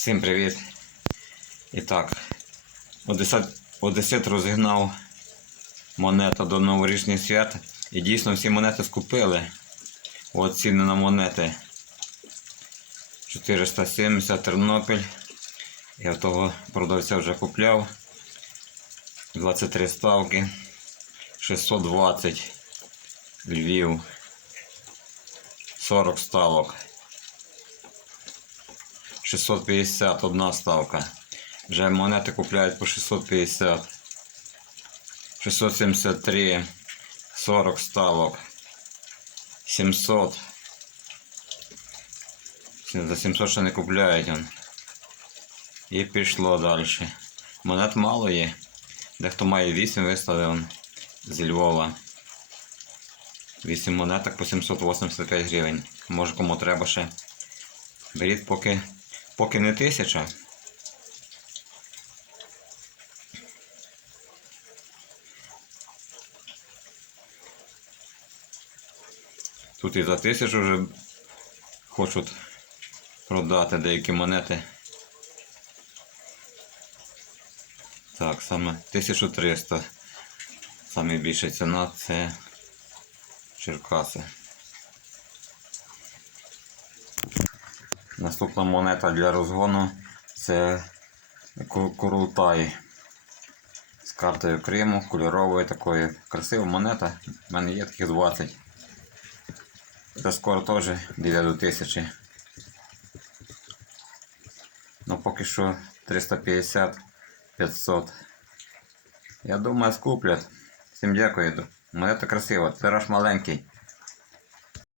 Всім привіт. І так, Одесит, Одесит розігнав монету до новорічних свят. І дійсно всі монети скупили. От ціни на монети. 470 Тернопіль. Я того продавця вже купляв. 23 ставки. 620 Львів. 40 ставок. 650 одна ставка. Вже монети купляють по 650. 673. 40 ставок. 700. За 700 ще не купляють. Он. І пішло далі. Монет мало є. Дехто має 8 виставив з Львова. 8 монеток по 785 гривень. Може кому треба ще. Беріть поки, поки не тисяча. Тут і за тисячу вже хочуть продати деякі монети. Так, саме 1300. Саме більша ціна це Черкаси. Наступна монета для розгону це Ку- Курултай з картою Криму, кольоровою такою. Красива монета. У мене є таких 20. Це скоро теж біля до тисячі. Ну поки що 350 500. Я думаю, скуплять. Всім дякую. Монета красива, тираж маленький.